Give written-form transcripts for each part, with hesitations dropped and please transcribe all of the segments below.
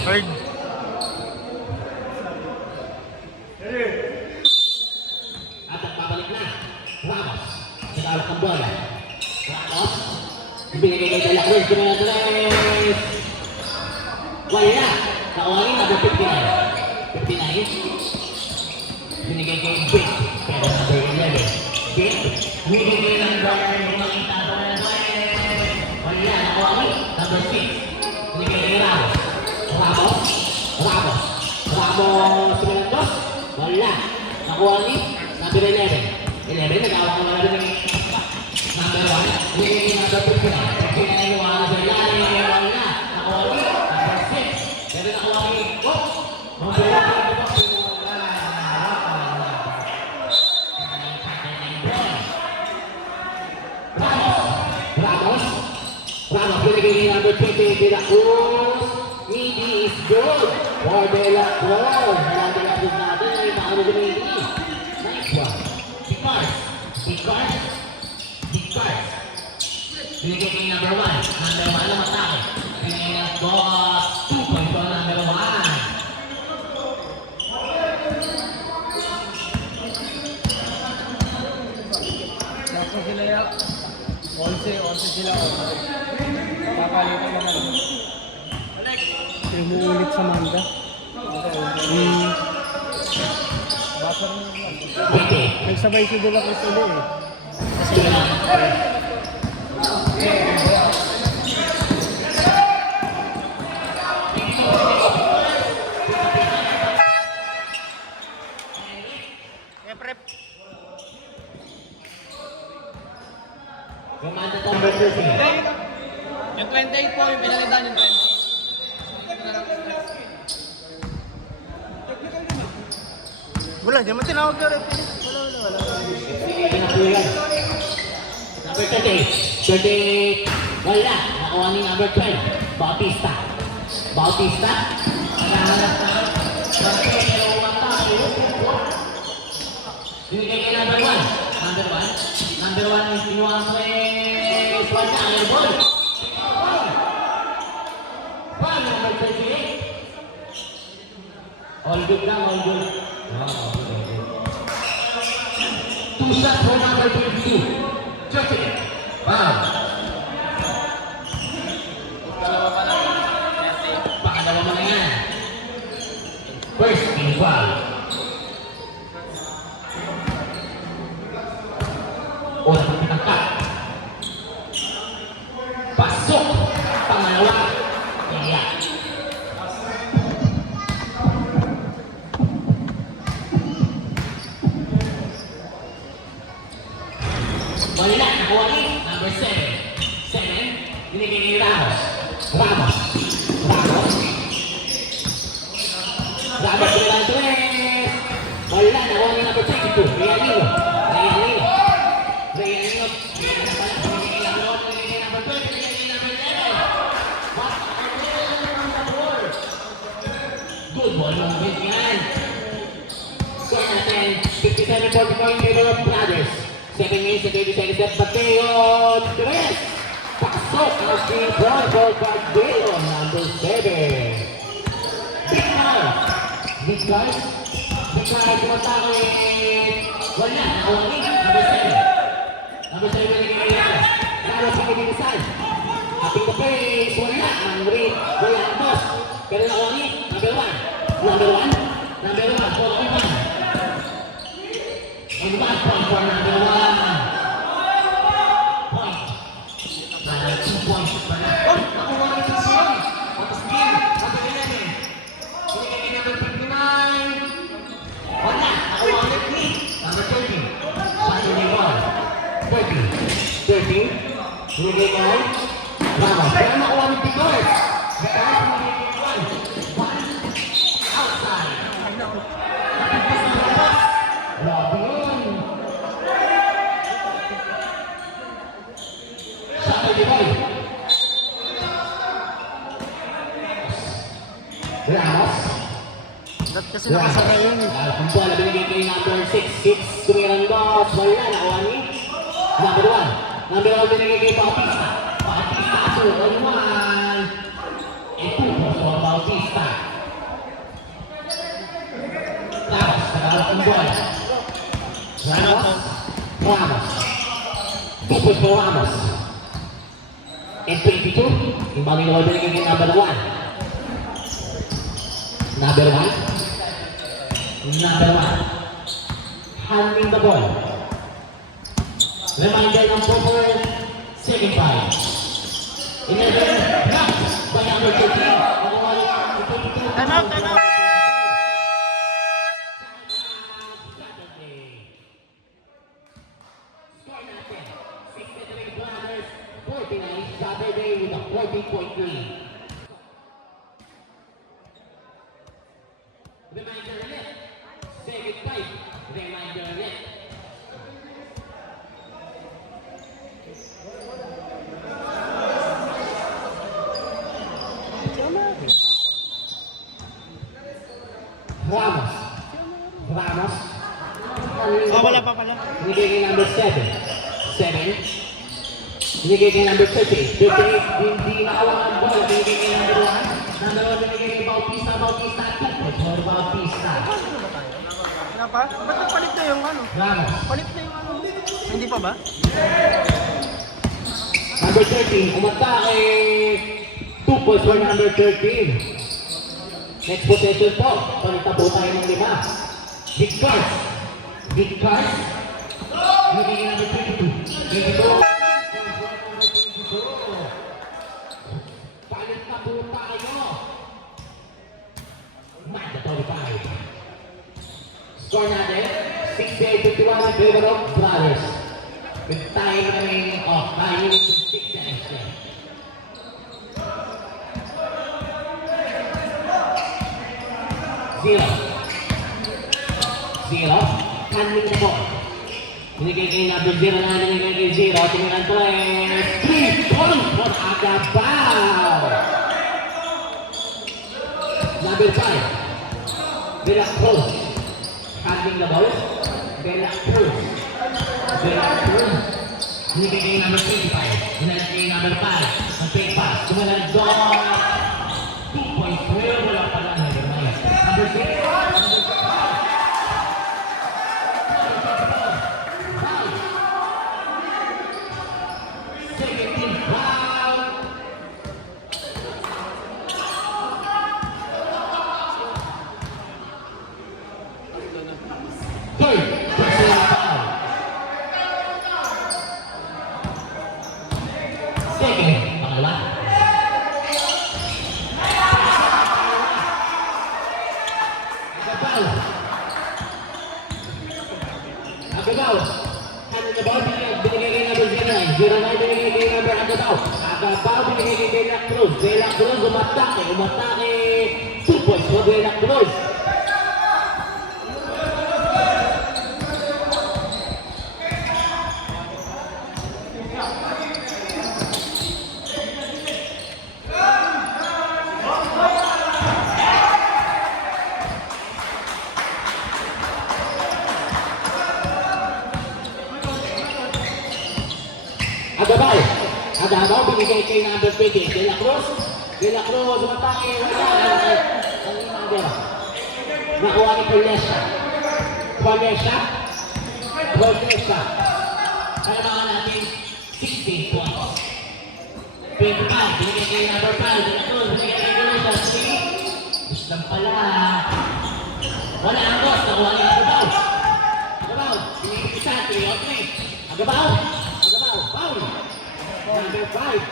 Third. At nagpabalik na. Ramos. Nagawak ng bola. Ramos. Binigay kay De La Cruz. Binigay kay De La Cruz. Wala. Nakawali na. 59. 59. Binigay kay Vic. Pero number 11. Vic. Binigay kay number 11. Wala. Nakawali. Number 6. Binigay kay Ramos. Ramos. Ramos. Ramos. Ramos. Wala. Nakuha ni number 11. 11, nag-awak ko na rin ng number 1. Hindi number 2 na. Hindi na inuwanan sa ilalim. Wala. Nakuha ni number 6. Pero nakuha ni Coach. Number 1. Ramos. Ramos. Ramos. Binigay ni number 20. De La Cruz. Hindi is good. For De La Cruz. De La Cruz natin ay maano gumili. Nice one. Big card. Binigay kay number 1. Number 1 ang matake. Binigay na box. 2 points on number 1. Bakit sila yan? 11 sila. Papalitan naman. Umuulit sa Manda. Basa rin naman. Nagsabay si De La Cruz ulit eh. Number 13. Yung 28 po, yung pinalitan yung 20. Wala, di mo tinawag na rin. Wala. Number 38. Wala. Nakuha ni number 12. Bautista. Nakahanap na. Binigay kay number 1. Number 1 is kinuha ko eh. Wala. Ang ball. Number 38. All good lang, all good. Two shots for number 22. Check it. Pakalawa mo na yan. First in foul. O, nakapitangkat. Pasok. Pangalawa. Kaya. Wala, nakuha ni number 7. Binigay ni Ramos. Ramos, bilang 3. Wala, nakuha ni number 22. Reyanino. Binigay ni number 20. Binigay ni number 11. Good ball, movement yan. Score natin, 57-44 in favor of Brothers. 7 minutes and 30 seconds left. Mateo Tres. Pasok ang free throw for Cardillo, number 7. Big card. Tumatakit. Wala. Nakawali. Number 7. Number 7 na nagkakaya. Lalo sa kinikisan. Ating the pace. Wala. Mangri. Wala ang boss. Pero nakawali. Number 1. Number 1. For 1. And 1 point for number 1. Point. 2 points pa na. Oh! Nakuha ni Sasson. Tapos game. Number 11. Binigay ni number 59. Wala. Nakuha ulit ni number 13. Saturday 1. 13. Binigay kay Ramos. Pero nakuha ni Picor. Kaya binigay kay 1. Outside. Napagpas ng Ramos. Grabe yun. Ramos. Dat kasi nakasakay yun. Kung bola binigay kay number 6. Tumiran box. Wala. Nakuha ni number 1. Number 1 binigay kay Bautista. Bautista. Sunod 1. And 2 for Bautista. bola. Ramos. 2 points for Ramos. And 22, yung bang inuwa din yung number 1. Number 1. Handling the ball. Reminder ng proper second five. 11, blocked by number 13. Time out, time out. Score natin, 63 Brothers, 49 Saturday with a 14-point lead. Reminder ulit, second five, reminder ulit. Ramos. Wala pa pala. Binigay kay number 7. Binigay kay number 30. 38, hindi nakawa ang ball. Binigay kay number 1. Number 1, binigay kay Bautista. 2 for Bautista. Wala pa? Ba't nagpalit na yung ano? Ramos. Palit na yung ano? Hindi pa ba? Number 13, umatake. 2 points for number 13. Next possession po. Palita po tayo ng 5. Big cards. Binigay kay number 22. Palit na po tayo. Mandatory 5. Score natin, 68-51 in favor of Brothers. With time remaining off, 9 minutes and 6 seconds left. Zero. Handling the ball. Binigay kay number 0 na binigay kay 0. Tumiran ko eh. 3 points for Agabao. Number 5. De La Cruz. Handling the ball. De La Cruz. Binigay kay number 25. Binigay kay number 5. Ang fake pass. Tumiran doon. 2 points. Wala pala. Number 6. Agabao, handle the ball, binigay kay number 09. 09 binigay kay number Agabao. Agabao binigay kay De La Cruz. De La Cruz umatake. 2 points for De La Cruz. Agabao binigay kay number 20. De La Cruz umatake. Ang number. Nakuha ni Cornesia. Kalabangan natin 16 points. 25. Binigay kay number 5. De La Cruz. Binigay kay Cornesia. 3. Islam pala. Wala ang boss. Nakuha ni Agabao. Binigay kay isa. 3-3. Agabao. Foul. Number 5.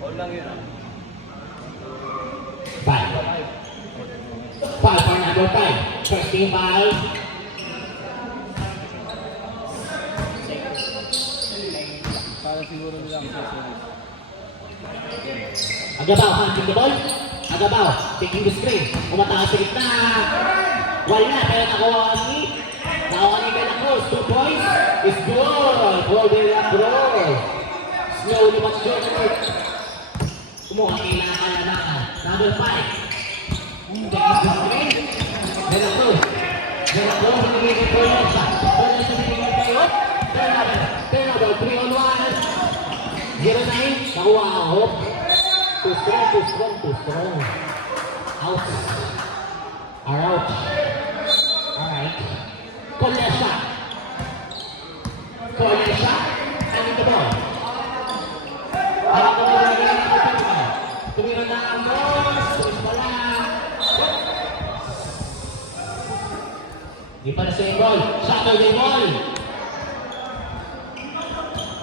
All lang yun. 5 for number 5. First team foul. Para siguro nilang Agabao handling the ball. Agabao taking the screen. Umatakas sa gitna. Wala pero nakuha ni De La Cruz. 2 points is good for De La Cruz. Slowly but surely. Kumuha kailangan na number 5. Taking the screen. De La Cruz. De La Cruz, binigay kay Cornesa. Cornesa binigay kay Hop. Turnover, 3 on 1. 0-9. Nakuha ang Hop. Too strong. Out. Are out. Alright. Cornesa. Handing the ball. Tumira na ang boss. Tumis pala. Di pa na sa ball. Saturday ball.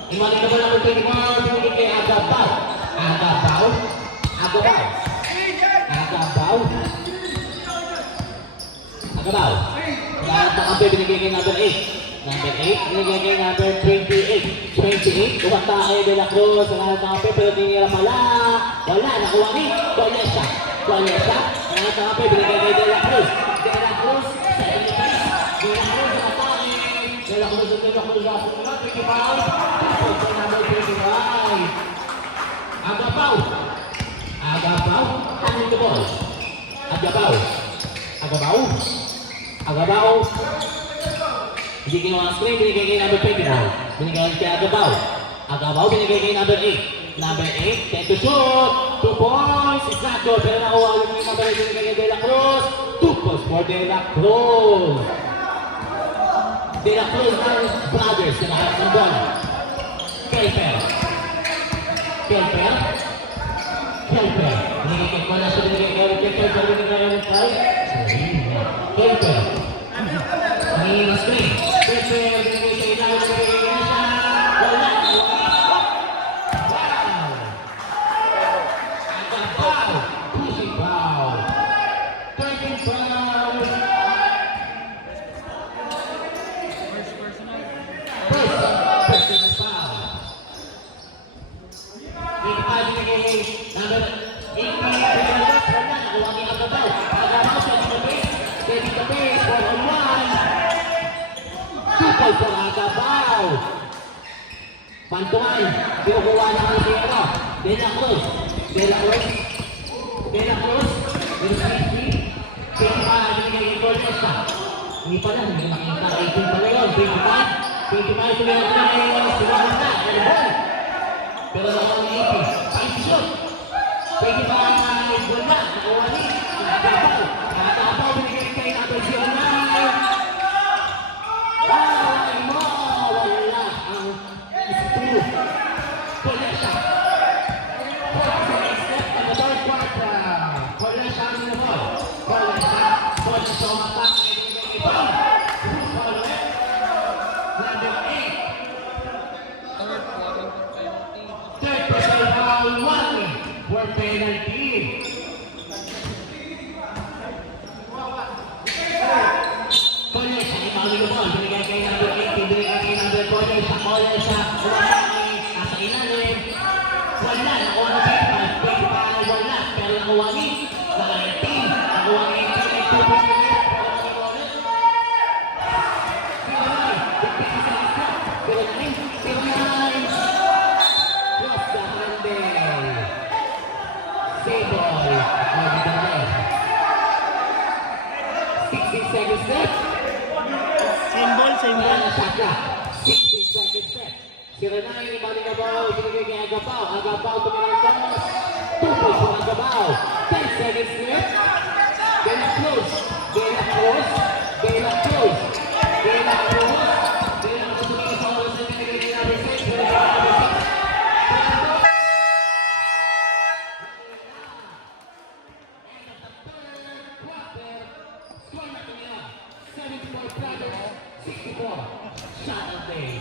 Imalik na ba naman ito ni Mark? Pinigil kay Agabaw. Lahat ng kampi binigay kay number 8. Number 8, binigay kay number 28. 28, kumanta kay De La Cruz sa lahat ng kampi, pero tinira pala. Wala, nakuha ni Cornesa. Lahat ng kampi binigay kay De La Cruz. De La Cruz, sa Elias. De La Cruz, nakatake. De La Cruz, Twenty-five. Sa number 25. Agabaw, handling the ball. Agabaw. Hindi ginawa ang screen, binigay kay number 24. Binigay kay Agabaw, binigay kay number 8. Number 8, 10 to shoot. 2 points, it's not good. Pero nakuha ulit yung number 8, binigay kay De La Cruz. 2 points for De La Cruz. De La Cruz ng Brothers, sinaharap ng ball. Kelper. Binigay kay Colas, binigay kay Kelper, binigay kay Kelper. May screen. Kelper, binigay kay Inaw, binigay kay Nasa. Wala. Wow. Agabaw. Pushing foul. 13 foul. Personal foul. Binigay kay number 18. Wala. Nakuha ni Agabaw. Agabaw sa base. Steady the base. 4-on-1. 2 points for Agabaw. Pantuan. Kinukuha na ang zero. De La Cruz. There's 50. 25. Binigay kay Cornesa. Hindi pala. Hindi makita. 18 pala yun. 25. Tumira na ngayon. Silahan na. Pero nakuha ni 18. 5 shot. 25. Wala. Nakuha ni Agabaw. Binigay kay number 09. Wala ang screw. Cornesa. 4 seconds left in the third quarter. Cornesa ang nabol. Cornesa umatak. Number 8. Third personal foul, 1 for penalty. Cornesa, imali mo ball. Binigay kay number 18. Binigay kay number Cornesa. Nasa ilalim. Wala. Nakuha na 25. Wala. Pero nakuha ni 19. Nakuha ni 2 16 seconds left. Same ball. Shot clock. 16 seconds left. 0-9, ibalik na ball. Binigay kay Agabaw. Tumirang toss. 2 points for Agabaw. 10 seconds left. De La Cruz. Tumingin sa oras na binigay kay number 6. Score na tumira. 74 Brothers, 64. Shot of day.